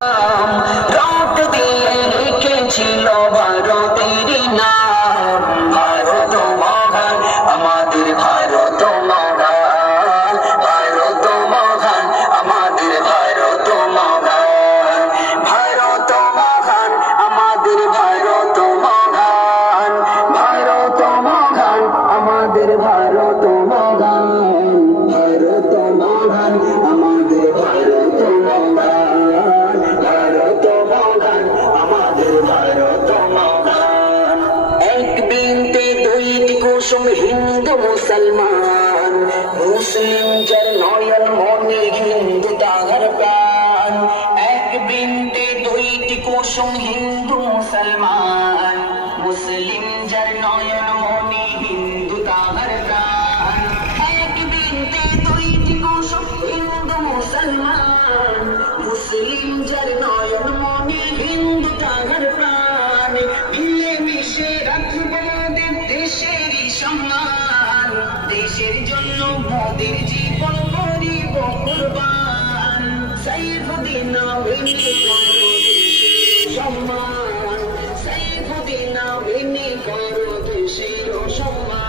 রাত দিয়ে রেখেছিল ভারতের নাম। ভারত মহান, আমাদের ভারত মহান, ভারত মহান, আমাদের ভারত মহান, ভারত মহান, আমাদের ভারত মহান, ভারত মহান, আমাদের ভারত মহান, ভারত মহান, আমাদের ভারত মহান, ভারত মহান, আমাদের ভারত মহান। এক বৃন্তে দুইটি কুসুম, হিন্দু মুসলমান, মুসলিম যার নয়ন মনে, হিন্দু তাহার প্রাণ। এক বৃন্তে দুইটি কুসুম, হিন্দু মুসলমান, মুসলিম যার নয়ন মনে, হিন্দু তাহার প্রাণ। এক বৃন্তে দুইটি কুসুম, হিন্দু মুসলমান, মুসলিম যার নয়ন মনে, হিন্দু তাহার প্রাণ। মিলে মিশে রাখব মোদের দেশেরই সম্মান, দেশের জন্য মোদের জীবন করিব কুরবান। সাইফুদ্দিন আমিনী করো দেশের সম্মান, সাইফুদ্দিন আমিনী করো দেশের সম্মান।